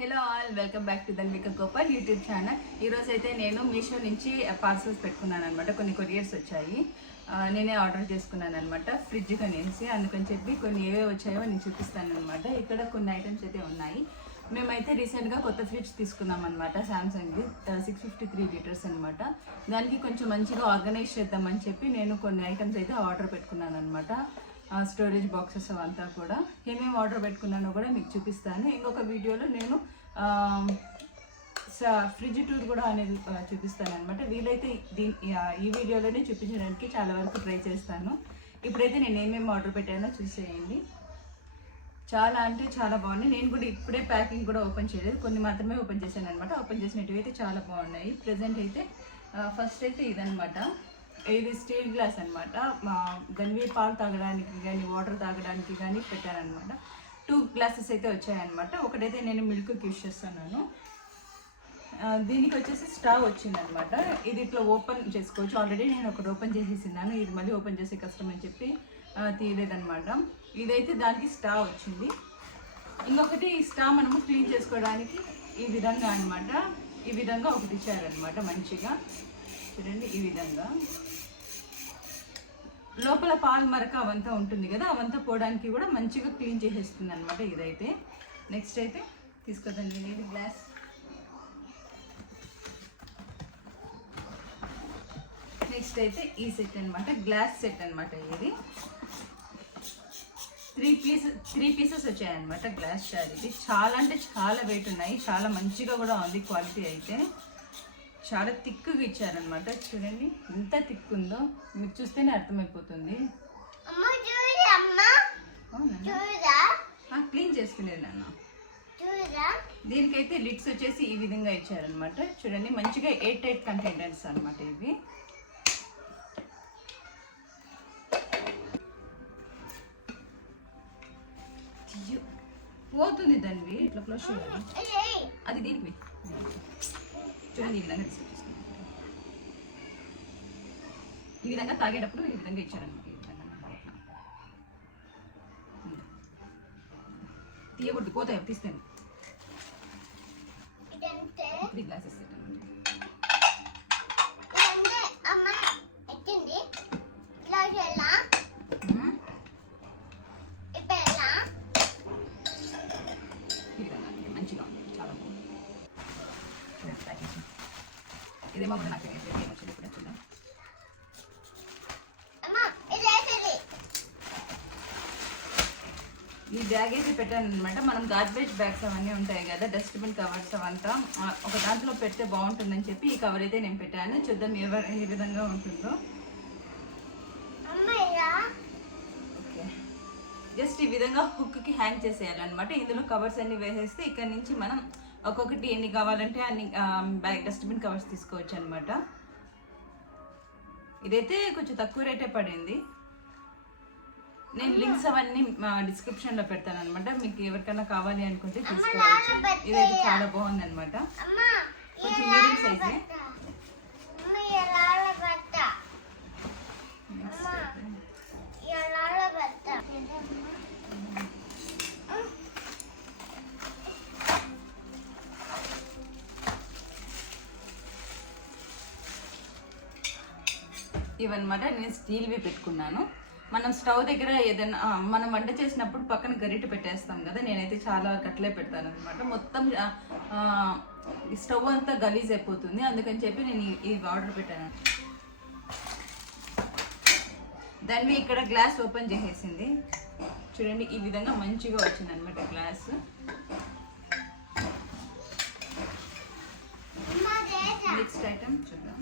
Hello all, welcome back to Dhanvika Gopal YouTube channel. ఈరోజు అయితే నేను మీషో నుంచి పార్సల్స్ పెట్టుకున్నాను అనమాట. కొన్ని కొరియర్స్ వచ్చాయి. నేనే ఆర్డర్ చేసుకున్నాను అనమాట ఫ్రిడ్జ్ కనేసి. అందుకని చెప్పి కొన్ని ఏవే వచ్చాయో నేను చూపిస్తాను అనమాట. ఇక్కడ కొన్ని ఐటమ్స్ అయితే ఉన్నాయి. మేమైతే రీసెంట్గా కొత్త ఫ్రిడ్జ్ తీసుకున్నాం అనమాట, సామ్సంగ్ది 653 లీటర్స్ అనమాట. దానికి కొంచెం మంచిగా ఆర్గనైజ్ చేద్దామని చెప్పి నేను కొన్ని ఐటమ్స్ అయితే ఆర్డర్ పెట్టుకున్నాను అనమాట. స్టోరేజ్ బాక్సెస్ అవంతా కూడా ఏమేమి ఆర్డర్ పెట్టుకున్నానో కూడా మీకు చూపిస్తాను. ఇంకొక వీడియోలో నేను ఫ్రిడ్జ్ టూర్ కూడా అనేది చూపిస్తాను అనమాట. వీలైతే ఈ వీడియోలోనే చూపించడానికి చాలా వరకు ట్రై చేస్తాను. ఇప్పుడైతే నేను ఏమేమి ఆర్డర్ పెట్టానో చూసేయండి. చాలా అంటే చాలా బాగున్నాయి. నేను కూడా ఇప్పుడే ప్యాకింగ్ కూడా ఓపెన్ చేయలేదు, కొన్ని మాత్రమే ఓపెన్ చేశాను అనమాట. ఓపెన్ చేసినట్టు అయితే చాలా బాగున్నాయి. ప్రజెంట్ అయితే ఫస్ట్ అయితే ఇదనమాట. ఇది స్టీల్ గ్లాస్ అనమాట. గన్వీ పాలు తాగడానికి కానీ వాటర్ తాగడానికి కానీ పెట్టానమాట. 2 గ్లాసెస్ అయితే వచ్చాయన్నమాట. ఒకటైతే నేను మిల్క్ యూస్ చేస్తున్నాను. దీనికి వచ్చేసి స్టవ్ వచ్చిందనమాట. ఇది ఇట్లా ఓపెన్ చేసుకోవచ్చు. ఆల్రెడీ నేను ఒకటి ఓపెన్ చేసేసిన్నాను. ఇది మళ్ళీ ఓపెన్ చేసే కష్టం అని చెప్పి తీయలేదనమాట. ఇదైతే దానికి స్టవ్ వచ్చింది. ఇంకొకటి ఈ స్టవ్ మనము క్లీన్ చేసుకోవడానికి ఈ విధంగా అనమాట. ఈ విధంగా ఒకటి ఇచ్చారనమాట. మంచిగా చూడండి, ఈ విధంగా లోపల పాలు మరక అవంతా ఉంటుంది కదా, అవంతా పోవడానికి కూడా మంచిగా క్లీన్ చేసేస్తుంది అనమాట ఇదైతే. నెక్స్ట్ అయితే తీసుకోదండి, ఇది గ్లాస్. నెక్స్ట్ అయితే ఈ సెట్ అనమాట, గ్లాస్ సెట్ అనమాట. ఇది 3 పీసెస్ వచ్చాయన్నమాట గ్లాస్ జార్. ఇది చాలా అంటే చాలా వెయిట్ ఉన్నాయి, చాలా మంచిగా కూడా ఉంది. క్వాలిటీ అయితే చాలా థిక్గా ఇచ్చారనమాట. చూడండి ఎంత థిక్ ఉందో, మీకు చూస్తేనే అర్థమైపోతుంది. క్లీన్ చేసుకునేది నాన్న. దీనికైతే లిడ్స్ వచ్చేసి ఈ విధంగా ఇచ్చారనమాట. చూడండి మంచిగా 8 టైట్ కంటైనర్స్ అనమాట ఇవి. పోతుంది దాన్ని ఇట్లా క్లోజ్ చేయాలి. అది దీనికి చూడండి, ఈ విధంగా తీసుకొచ్చేసుకుంటాం. ఈ విధంగా తాగేటప్పుడు ఈ విధంగా ఇచ్చారనమాట. ఈ విధంగా తీయకూడదు, పోతాయి తీస్తాను. ఇప్పుడు గ్లాసెస్ మంచిగా ఉంది, చాలా బాగుంది. ఇదేమో కూడా నాకు ఏమొచ్చింది ఇప్పుడు చూద్దాం. ఈ బ్యాగ్ అయితే పెట్టాను అనమాట. మనం గార్బేజ్ బ్యాగ్స్ అవన్నీ ఉంటాయి కదా, డస్ట్బిన్ కవర్స్ అవంతా ఒక దాంట్లో పెడితే బాగుంటుందని చెప్పి ఈ కవర్ అయితే నేను పెట్టాను. చూద్దాం ఏ విధంగా ఉంటుందో. ఓకే, జస్ట్ ఈ విధంగా హుక్కి హ్యాంగ్ చేసేయాలన్నమాట. ఇందులో కవర్స్ అన్ని వేసేస్తే ఇక్కడ నుంచి మనం ఒక్కొక్కటి ఎన్ని కావాలంటే అన్ని బ్యాగ్ డస్ట్బిన్ కవర్స్ తీసుకోవచ్చు అనమాట. ఇదైతే కొంచెం తక్కువ రేటే పడింది. నేను లింక్స్ అవన్నీ డిస్క్రిప్షన్లో పెడతాను అనమాట. మీకు ఎవరికైనా కావాలి అనుకుంటే తీసుకోవచ్చు. ఇదైతే చాలా బాగుంది అనమాట. కొంచెం మీడియం సైజే. ఇవన్నమాట. నేను స్టీల్వి పెట్టుకున్నాను. మనం స్టవ్ దగ్గర ఏదైనా మనం వంట చేసినప్పుడు పక్కన గరిటె పెట్టేస్తాం కదా, నేనైతే చాలా వరకు అట్లే పెడతాను అనమాట. మొత్తం స్టవ్ అంతా గలీజ్ అయిపోతుంది. అందుకని చెప్పి నేను ఇవి ఆర్డర్ పెట్టాను. దాన్ని ఇక్కడ గ్లాస్ ఓపెన్ చేసేసింది. చూడండి ఈ విధంగా మంచిగా వచ్చింది అనమాట గ్లాస్. నెక్స్ట్ ఐటమ్ చూద్దాం.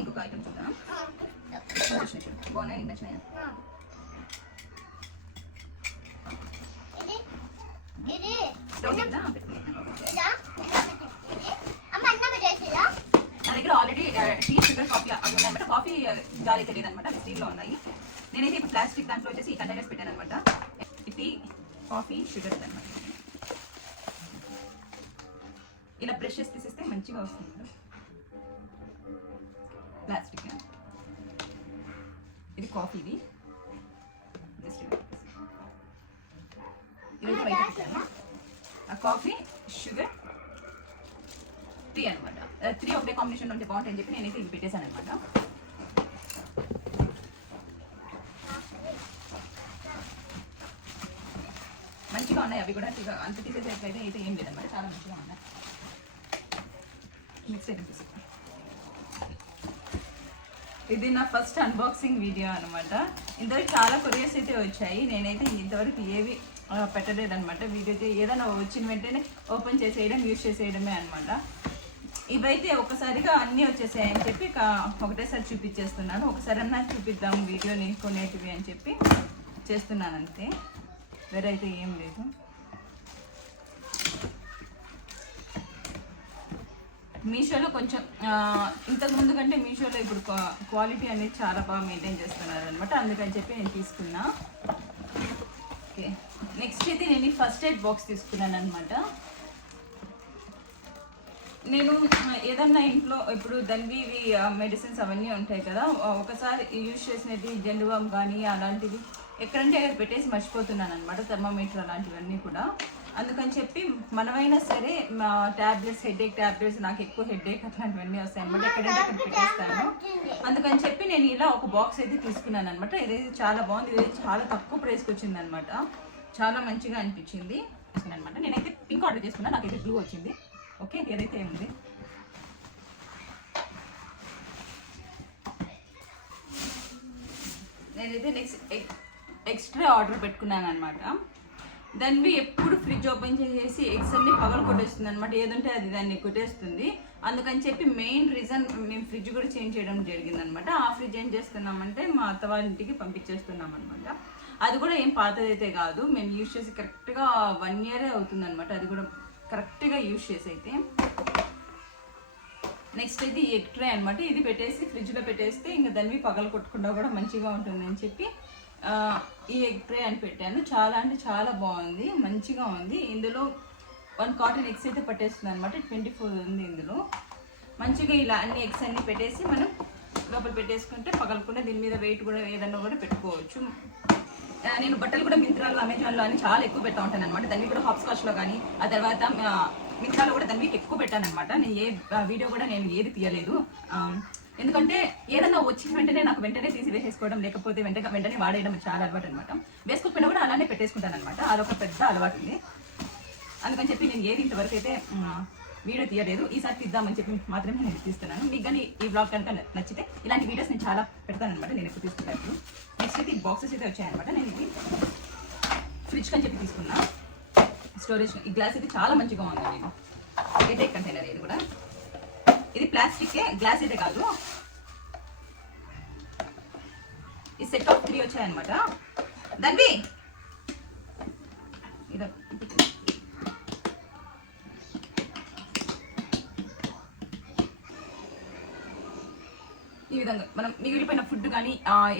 ఇంకొక ఐటమ్ చూద్దాం. బాగున్నాయి, నచ్చినాయి. నా దగ్గర ఆల్రెడీ టీ, షుగర్, కాఫీ ఉన్నాయన్నమాట. కాఫీ జార్ అయితే లేదనమాట, స్టీల్లో ఉన్నాయి. నేనైతే ఇప్పుడు ప్లాస్టిక్ దాంట్లో వచ్చేసి ఈ కంటైనర్స్ పెట్టాను అనమాట. టీ, కాఫీ, షుగర్ అనమాట. ఇలా బ్రషెస్ తీసేస్తే మంచిగా వస్తుంది. ప్లాస్టిక్ ఇది కాఫీది, ఇది బయట పెట్టాను. ఆ కాఫీ, షుగర్, టీ అనమాట. 3 ఒకటే కాంబినేషన్ ఉంటే బాగుంటాయని చెప్పి నేనైతే ఇవి పెట్టేశాను అనమాట. మంచిగా ఉన్నాయి అవి కూడా, అంత తీసేసేట్లయితే అయితే ఏం లేదన్నమాట, చాలా మంచిగా ఉన్నాయి. మిక్స్ అయితే ఇది నా ఫస్ట్ అన్బాక్సింగ్ వీడియో అనమాట. ఇంతవరకు చాలా కొరియర్స్ అయితే వచ్చాయి, నేనైతే ఇంతవరకు ఏవి పెట్టలేదన్నమాట. వీడియో ఏదైనా వచ్చిన వెంటనే ఓపెన్ చేసేయడం, యూజ్ చేసేయడమే అనమాట. ఇవైతే ఒకసారిగా అన్నీ వచ్చేసాయని చెప్పి ఒకటేసారి చూపించేస్తున్నాను. ఒకసారి అన్నా చూపిద్దాం వీడియోని కొనేటివి అని చెప్పి చేస్తున్నాను అంతే, వేరే అయితే ఏం లేదు. మీషోలో కొంచెం ఇంతకు ముందు కంటే మీషోలో ఇప్పుడు క్వాలిటీ అనేది చాలా బాగా మెయింటైన్ చేస్తున్నారు అనమాట, అందుకని చెప్పి నేను తీసుకున్నా. ఓకే, నెక్స్ట్ అయితే నేను ఫస్ట్ ఎయిడ్ బాక్స్ తీసుకున్నాను అనమాట. నేను ఏదన్నా ఇంట్లో ఇప్పుడు దానివి మెడిసిన్స్ అవన్నీ ఉంటాయి కదా, ఒకసారి యూజ్ చేసినవి జెండుబామ్ కానీ అలాంటివి ఎక్కడంటే అక్కడ పెట్టేసి మర్చిపోతున్నాను అనమాట, థర్మామీటర్ అలాంటివన్నీ కూడా. అందుకని చెప్పి మనమైనా సరే మా ట్యాబ్లెట్స్, హెడేక్ ట్యాబ్లెట్స్, నాకు ఎక్కువ హెడేక్ అట్లాంటివన్నీ వస్తాయి అనమాట, ఎక్కడంటే అక్కడ పెట్టేస్తాను. అందుకని చెప్పి నేను ఇలా ఒక బాక్స్ అయితే తీసుకున్నాను అనమాట. ఇదైతే చాలా బాగుంది, ఇదైతే చాలా తక్కువ ప్రైస్కి వచ్చింది అనమాట, చాలా మంచిగా అనిపించింది అనమాట. నేనైతే పింక్ ఆర్డర్ చేసుకున్నాను, నాకైతే బ్లూ వచ్చింది. ఓకే, ఏదైతే ఏముంది. నేనైతే నెక్స్ట్ ఎక్స్ట్రా ఆర్డర్ పెట్టుకున్నాను అనమాట. దాన్ని ఎప్పుడు ఫ్రిడ్జ్ ఓపెన్ చేసేసి ఎగ్స్ అన్ని పగలు కొట్టేస్తుంది అనమాట, ఏదంటే అది దాన్ని కొట్టేస్తుంది. అందుకని చెప్పి మెయిన్ రీజన్ మేము ఫ్రిడ్జ్ కూడా చేంజ్ చేయడం జరిగిందనమాట. ఆ ఫ్రిడ్జ్ ఏం చేస్తున్నామంటే మా అత్త వాళ్ళ ఇంటికి పంపించేస్తున్నాం అనమాట. అది కూడా ఏం పాతదైతే కాదు, మేము యూజ్ చేసి కరెక్ట్గా 1 year అవుతుంది అనమాట, అది కూడా కరెక్ట్గా యూజ్ చేసి అయితే. నెక్స్ట్ అయితే ఈ ఎగ్ ట్రే అనమాట, ఇది పెట్టేసి ఫ్రిడ్జ్లో పెట్టేస్తే ఇంకా దాన్ని పగలు కొట్టకుండా కూడా మంచిగా ఉంటుందని చెప్పి ఈ ఎగ్ ట్రే అని పెట్టాను. చాలా అంటే చాలా బాగుంది, మంచిగా ఉంది. ఇందులో 1 carton ఎగ్స్ అయితే పట్టేస్తుంది అనమాట, 24 ఉంది ఇందులో. మంచిగా ఇలా అన్ని ఎగ్స్ అన్ని పెట్టేసి మనం లోపల పెట్టేసుకుంటే పగలకుండా దీని మీద వెయిట్ కూడా ఏదన్నా కూడా పెట్టుకోవచ్చు. నేను బట్టలు కూడా మింత్రాలో, అమెజాన్లో అని చాలా ఎక్కువ పెడతా ఉంటాను అనమాట. దాన్ని కూడా హాప్స్కాచ్లో కానీ, ఆ తర్వాత మింత్రాలో కూడా దాన్ని ఎక్కువ పెట్టాను అనమాట. నేను ఏ వీడియో కూడా నేను ఏది తీయలేదు, ఎందుకంటే ఏదన్నా వచ్చిన వెంటనే నాకు వెంటనే తీసి వేసేసుకోవడం, లేకపోతే వెంటనే వాడేయడం చాలా అలవాటు అనమాట. వేసుకోకపోయినా కూడా అలానే పెట్టేసుకుంటాను అనమాట, అదొక పెద్ద అలవాటు ఉంది. అందుకని చెప్పి నేను ఏది ఇంతవరకు అయితే వీడియో తీయలేదు, ఈసారి తీద్దామని చెప్పి మాత్రమే నేను తీస్తున్నాను. మీకు కానీ ఈ బ్లాగ్ కనుక నచ్చితే ఇలాంటి వీడియోస్ నేను చాలా పెడతాను అనమాట, నేను ఎక్కువ తీసుకుంటాను. నెక్స్ట్ అయితే ఈ బాక్సెస్ అయితే వచ్చాయన్నమాట. నేను ఇది ఫ్రిడ్జ్ అని చెప్పి తీసుకున్నా, స్టోరేజ్. ఈ గ్లాస్ అయితే చాలా మంచిగా ఉంది, నేను ఎయిర్టైట్ కంటైనర్. ఇది కూడా ఇది ప్లాస్టిక్ గ్లాస్ అయితే కాదు. ఈ సెట్ ఆఫ్ 3 వచ్చాయన్నమాట. దాన్ని ఇది ఈ విధంగా మనం మిగిలిపోయిన ఫుడ్ కానీ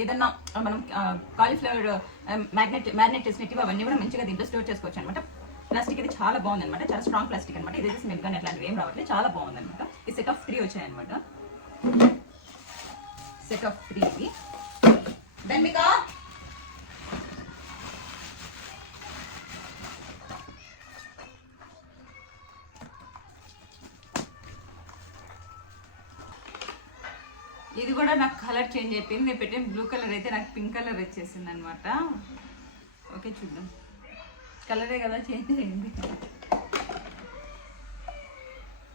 ఏదన్నా మనం కాలీఫ్లవర్ మ్యారినేట్ చేసినట్టు అవన్నీ కూడా మంచిగా దీంట్లో స్టోర్ చేసుకోవచ్చు అనమాట. ప్లాస్టిక్ ఇది చాలా బాగుంది అనమాట, చాలా స్ట్రాంగ్ ప్లాస్టిక్ అనమాట. ఇదైతే స్మెల్ కానీ అట్లాంటివి ఏం రావట్లేదు, చాలా బాగుంది అనమాట. ఈ సెట్ ఆఫ్ 3 వచ్చాయన్నమాట, సెట్ ఆఫ్ 3 ఇది. ధన్మికా ఇది కూడా నాకు కలర్ చేంజ్ అయిపోయింది. నేను పెట్టిన బ్లూ కలర్ అయితే నాకు పింక్ కలర్ వచ్చేసింది అనమాట. ఓకే, చూద్దాం. కలరే కదా చేంజ్ అయింది.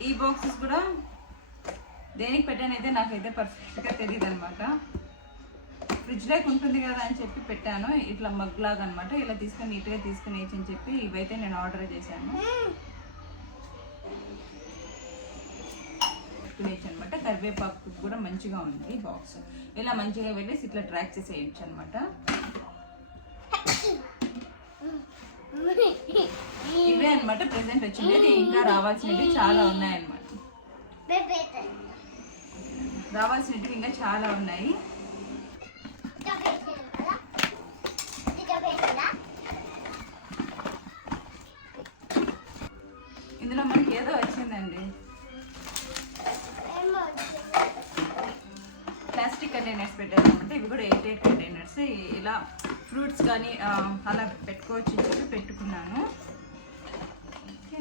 ఈ బాక్సెస్ కూడా దేనికి పెట్టానైతే నాకైతే పర్ఫెక్ట్గా తెలియదు అనమాట. ఫ్రిడ్జ్లోకి ఉంటుంది కదా అని చెప్పి పెట్టాను, ఇట్లా మగ్ లాగా అనమాట. ఇలా తీసుకొని నీట్గా తీసుకుని వేయచ్చు అని చెప్పి ఇవైతే నేను ఆర్డర్ చేశాను అనమాట. కరివేపాకు కూడా మంచిగా ఉంది బాక్స్. ఇలా మంచిగా వెళ్ళేసి ఇట్లా ట్రాక్ చేసేయచ్చు అనమాట. ఇవే అనమాట ప్రెసెంట్ వచ్చింది. ఇంకా రావాల్సినవి చాలా ఉన్నాయన్నమాట, రావాల్సినవి ఇంకా చాలా ఉన్నాయి. ఇందులో మనకి ఏదో వచ్చిందండి, ప్లాస్టిక్ కంటైనర్స్ పెట్టారు అనమాట. ఇవి కూడా 8 ఎయిర్ కంటైనర్స్. ఇలా ఫ్రూట్స్ కానీ అలా పెట్టుకోవచ్చు చెప్పి పెట్టుకున్నాను. ఓకే,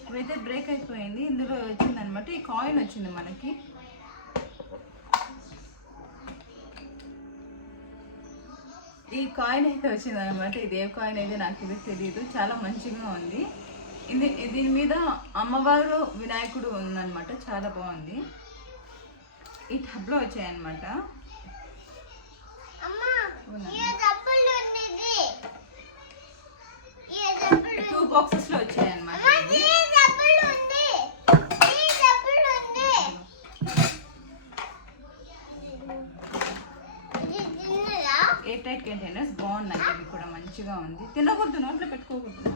ఇప్పుడైతే బ్రేక్ అయిపోయింది. ఇందులో వచ్చిందనమాట ఈ కాయిన్ వచ్చింది మనకి. ఈ కాయిన్ అయితే వచ్చిందనమాట. ఇది ఏ కాయిన్ అయితే నాకు ఇది తెలియదు. చాలా మంచిగా ఉంది. దీని మీద అమ్మవారు వినాయకుడు ఉందన్నమాట. చాలా బాగుంది. ఈ టబ్లో వచ్చాయన్నమాట. 2 బాక్సెస్లో వచ్చాయన్నమాట. ఎయిర్ టైట్ కంటైనర్స్ బాగున్నాయి. ఇవి కూడా మంచిగా ఉంది. తినకూడదు, నోట్లో పెట్టుకోకూడదు.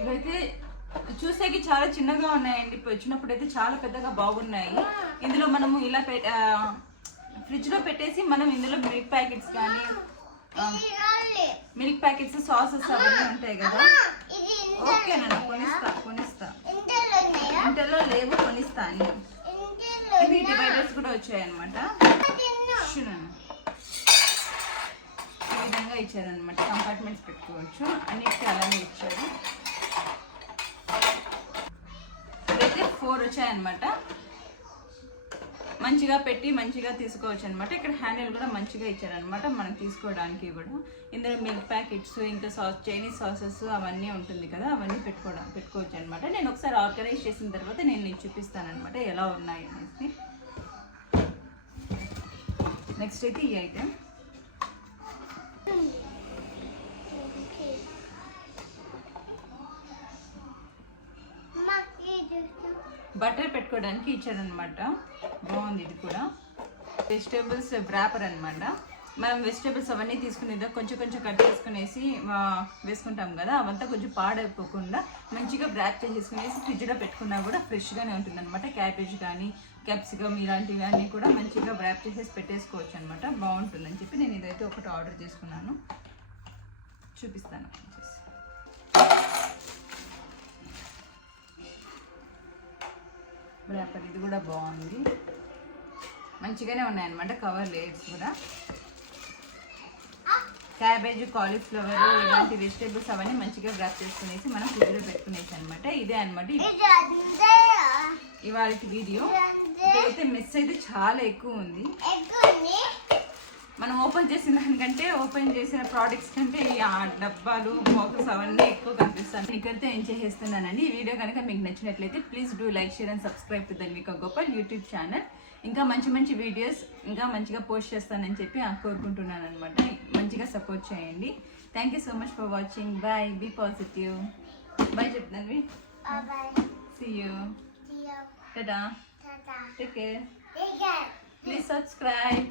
ఇవైతే చూసేకి చాలా చిన్నగా ఉన్నాయండి. ఇప్పుడు వచ్చినప్పుడు అయితే చాలా పెద్దగా బాగున్నాయి. ఇందులో మనము ఇలా ఫ్రిడ్జ్ లో పెట్టేసి మనం ఇందులో మిల్క్ ప్యాకెట్స్ కానీ మిల్క్ ప్యాకెట్స్ సాసెస్ అవన్నీ ఉంటాయి కదా. ఓకే నాన్న, కొనిస్తా. ఇంటర్లో లేవు, కొనిస్తా అన్ని. ఇవి డివైడర్స్ కూడా వచ్చాయన్నమాట. ఈ విధంగా ఇచ్చారనమాట. కంపార్ట్మెంట్స్ పెట్టుకోవచ్చు. అన్నిటికీ అలానే ఇచ్చారు. ఇదైతే 4 వచ్చాయన్నమాట. మంచిగా పెట్టి మంచిగా తీసుకోవచ్చు అనమాట. ఇక్కడ హ్యాండిల్ కూడా మంచిగా ఇచ్చారనమాట మనం తీసుకోవడానికి కూడా. ఇందులో మిల్క్ ప్యాకెట్స్, ఇంకా చైనీస్ సాసెస్ అవన్నీ ఉంటుంది కదా, అవన్నీ పెట్టుకోవచ్చు అనమాట. నేను ఒకసారి ఆర్గనైజ్ చేసిన తర్వాత నేను నీకు చూపిస్తాను అనమాట ఎలా ఉన్నాయి అనేసి. నెక్స్ట్ అయితే ఈ ఐటెం బటర్ పెట్టుకోవడానికి ఇచ్చారనమాట. బాగుంది. ఇది కూడా వెజిటేబుల్స్ వ్రాపర్ అనమాట. మనం వెజిటేబుల్స్ అవన్నీ తీసుకుని కొంచెం కొంచెం కట్ చేసుకునేసి వేసుకుంటాం కదా, అవంతా కొంచెం పాడైపోకుండా మంచిగా వ్రాప్ చేసేసుకునేసి ఫ్రిడ్జ్లో పెట్టుకున్నా కూడా ఫ్రెష్గానే ఉంటుంది అనమాట. క్యాబేజ్ కానీ క్యాప్సికమ్ ఇలాంటివి అన్నీ కూడా మంచిగా వ్రాప్ చేసేసి పెట్టేసుకోవచ్చు అనమాట. బాగుంటుందని చెప్పి నేను ఇదైతే ఒకటి ఆర్డర్ చేసుకున్నాను. చూపిస్తాను. వ్రాపర్ ఇది కూడా బాగుంది. మంచిగానే ఉన్నాయన్నమాట. కవర్ లేయర్స్ కూడా. క్యాబేజ్, కాలీఫ్లవర్ ఇలాంటి వెజిటేబుల్స్ అవన్నీ మంచిగా వ్రాప్ చేసుకునేసి మనం ఫ్రిడ్జ్లో పెట్టుకునేసి అనమాట. ఇదే అనమాట ఇవాళ వీడియో. ఇదైతే మెస్ అయితే చాలా ఎక్కువ ఉంది. మనం ఓపెన్ చేసిన దానికంటే ఓపెన్ చేసిన ప్రోడక్ట్స్ కంటే ఆ డబ్బాలు బాక్సెస్ అవన్నీ ఎక్కువ కనిపిస్తాను. ఇక్కడితో ఏం చేసేస్తున్నానండి. ఈ వీడియో కనుక మీకు నచ్చినట్లయితే please do like, share and subscribe to Dhanvika Gopal YouTube channel. ఇంకా మంచి మంచి వీడియోస్ ఇంకా మంచిగా పోస్ట్ చేస్తానని చెప్పి కోరుకుంటున్నాను అనమాట. మంచిగా సపోర్ట్ చేయండి. Thank you so much for watching. Bye. Be positive. Bye చెప్తాను. See you. టాటా. Take care. Please subscribe.